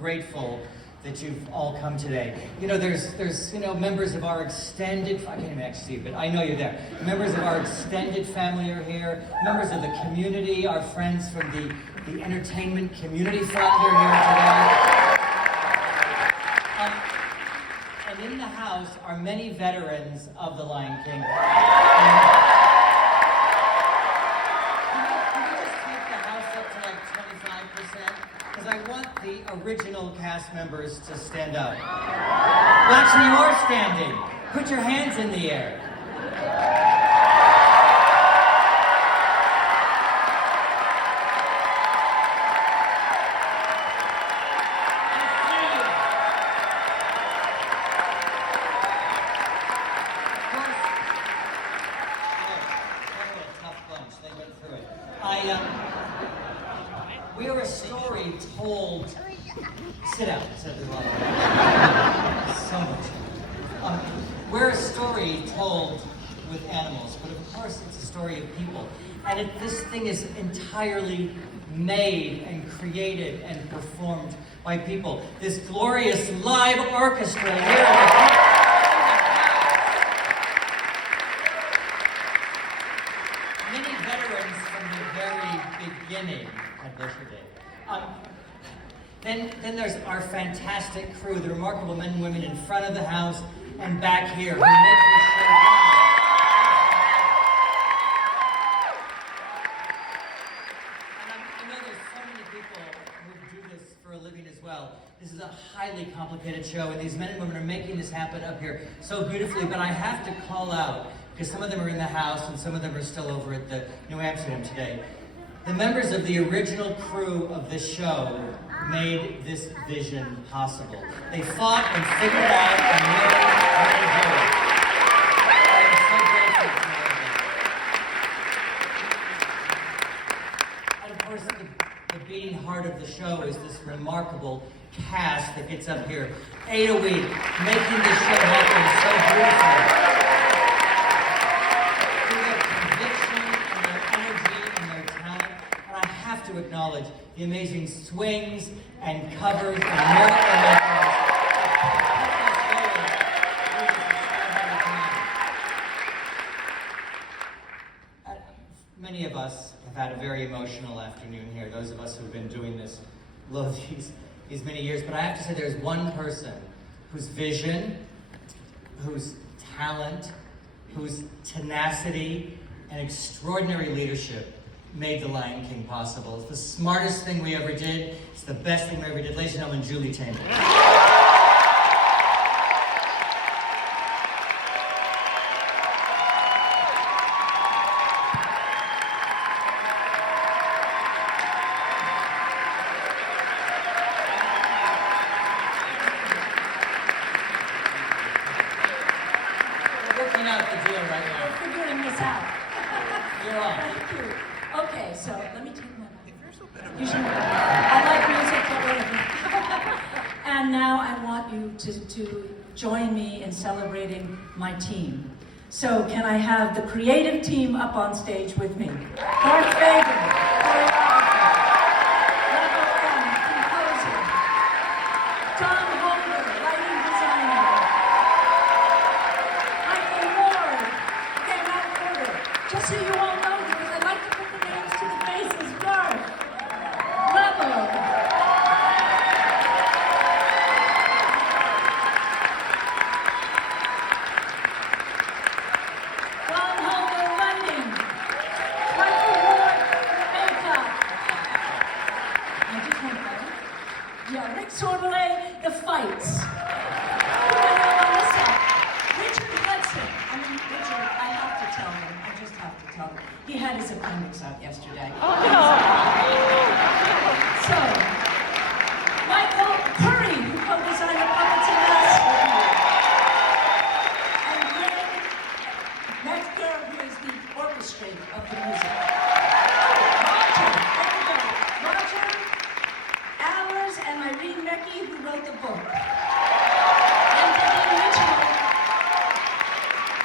grateful that you've all come today. You know, there's members of our extended, I can't even actually see, but I know you're there. Members of our extended family are here. Members of the community, our friends from the entertainment community fund are here today. And in the house are many veterans of The Lion King. Can we just take the house up to like 25%? Because I want the original cast members to stand up. Well, actually, you're standing. Put your hands in the air. We're a story told. Sit down. There's a lot of so much. We're a story told with animals, but of course it's a story of people. And this thing is entirely made and created and performed by people. This glorious live orchestra here in the many veterans from the very beginning at Busher Day. Then there's our fantastic crew, the remarkable men and women in front of the house and back here who make this show happen. And I know there's so many people who do this for a living as well. This is a highly complicated show, and these men and women are making this happen up here so beautifully, but I have to call out, because some of them are in the house and some of them are still over at the New Amsterdam today. The members of the original crew of this show made this vision possible. They fought and figured out and really do it. I am so grateful for it. And of course, the beating heart of the show is this remarkable cast that gets up here 8 a week, making this show happen so beautifully. To acknowledge the amazing swings and covers and miracle makers. Many of us have had a very emotional afternoon here, those of us who've been doing this these many years, but I have to say there's one person whose vision, whose talent, whose tenacity and extraordinary leadership made The Lion King possible. It's the smartest thing we ever did. It's the best thing we ever did. Ladies and gentlemen, Julie Taymor. We're working out the deal right now. We're figuring this out. You're on. Thank you. Okay, so let me take my mic. You should. I like music, but whatever. And now I want you to join me in celebrating my team. So can I have the creative team up on stage with me? Garth Fagan, composer. Tom Holder, lighting designer. Michael Ward, okay, not order. Just so you all know, because I like to put the names to the faces. Garth, Lebo. Sordelay, the fights. Richard Hudson. I mean, Richard, I have to tell him. I just have to tell him. He had his appendix out yesterday. Oh, no. So, Michael Curry, who co-designed the puppets and masks with me. And Greg Metzger, who is the orchestrator of the music. Roger, Allers, and Irene Mecki, who wrote the book. And the original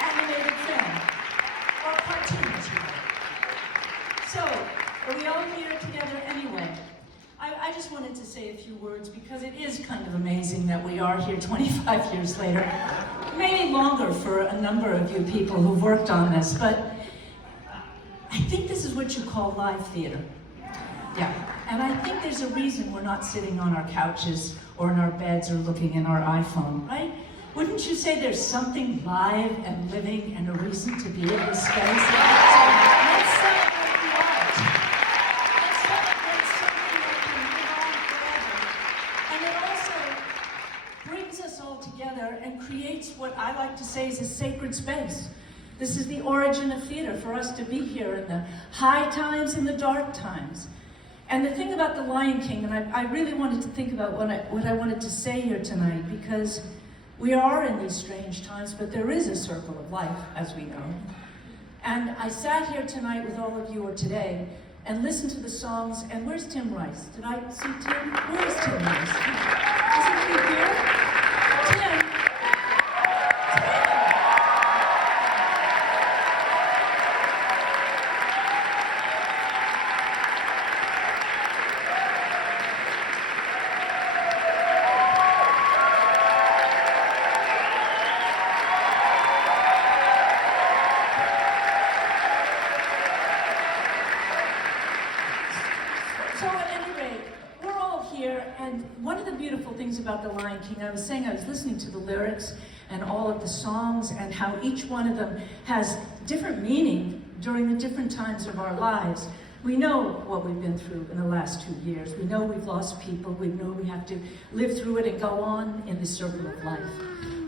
animated film, or cartoons, you know. So, are we all here together anyway? I I just wanted to say a few words because it is kind of amazing that we are here 25 years later. Maybe longer for a number of you people who've worked on this, but I think this is what you call live theater. Yeah, and I think there's a reason we're not sitting on our couches or in our beds or looking in our iPhone, right? Wouldn't you say there's something live and living and a reason to be in this space? So let's celebrate the art. Let's celebrate something that can live on forever. And it also brings us all together and creates what I like to say is a sacred space. This is the origin of theater, for us to be here in the high times and the dark times. And the thing about The Lion King, and I really wanted to think about what I wanted to say here tonight, because we are in these strange times, but there is a circle of life, as we know. And I sat here tonight with all of you, or today, and listened to the songs, and where's Tim Rice? Did I see Tim? Where's Tim Rice? Isn't he here? Tim. So at any rate, we're all here, and one of the beautiful things about The Lion King, I was saying I was listening to the lyrics and all of the songs and how each one of them has different meaning during the different times of our lives. We know what we've been through in the last 2 years. We know we've lost people. We know we have to live through it and go on in the circle of life.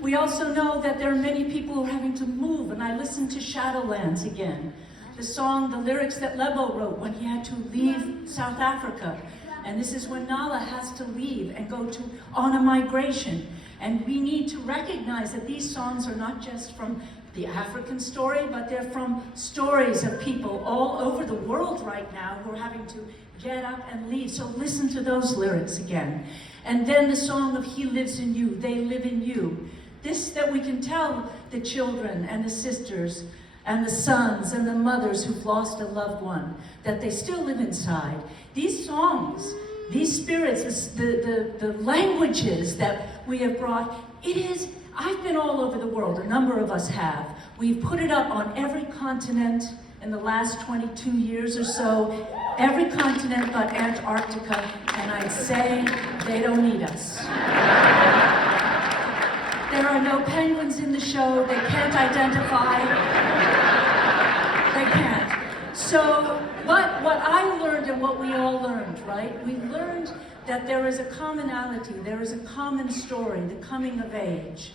We also know that there are many people who are having to move, and I listened to Shadowlands again. The song, the lyrics that Lebo wrote when he had to leave South Africa. And this is when Nala has to leave and go on a migration. And we need to recognize that these songs are not just from the African story, but they're from stories of people all over the world right now who are having to get up and leave. So listen to those lyrics again. And then the song of He Lives in You, They Live in You. This that we can tell the children and the sisters and the sons and the mothers who've lost a loved one, that they still live inside. These songs, these spirits, the languages that we have brought, I've been all over the world, a number of us have. We've put it up on every continent in the last 22 years or so, every continent but Antarctica, and I'd say they don't need us. There are no penguins in the show. They can't identify. They can't. So, but what I learned and what we all learned, right? We learned that there is a commonality. There is a common story, the coming of age.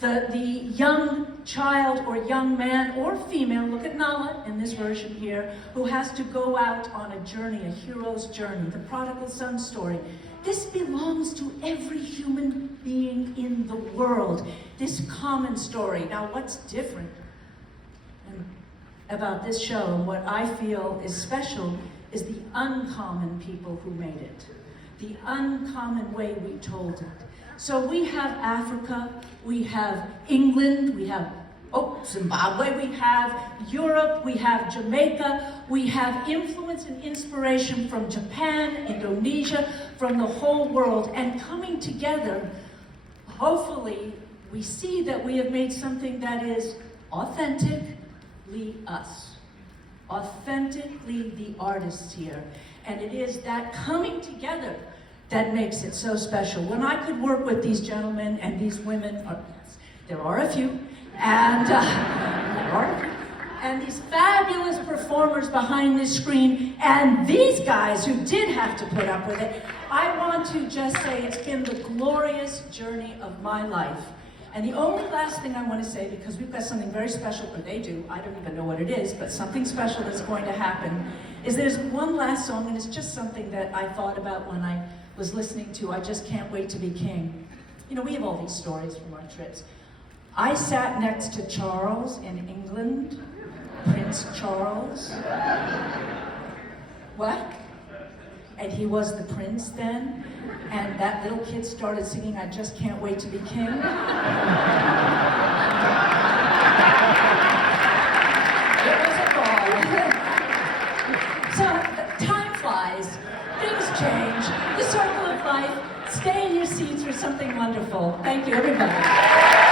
The young child or young man or female, look at Nala in this version here, who has to go out on a journey, a hero's journey, the prodigal son story. This belongs to every human being in the world, this common story. Now, what's different about this show and what I feel is special is the uncommon people who made it, the uncommon way we told it. So we have Africa, we have England, we have Zimbabwe, we have Europe, we have Jamaica, we have influence and inspiration from Japan, Indonesia, from the whole world, and coming together, hopefully, we see that we have made something that is authentically us, authentically the artists here, and it is that coming together that makes it so special. When I could work with these gentlemen and these women, there are a few, and these fabulous performers behind this screen, and these guys who did have to put up with it, I want to just say it's been the glorious journey of my life. And the only last thing I want to say, because we've got something very special, or they do, I don't even know what it is, but something special that's going to happen, is there's one last song, and it's just something that I thought about when I was listening to I Just Can't Wait to Be King. You know, we have all these stories from our trips. I sat next to Charles in England, Prince Charles. What? And he was the prince then, and that little kid started singing I Just Can't Wait to Be King. It was a ball. So, time flies, things change, the circle of life. Stay in your seats for something wonderful. Thank you, everybody.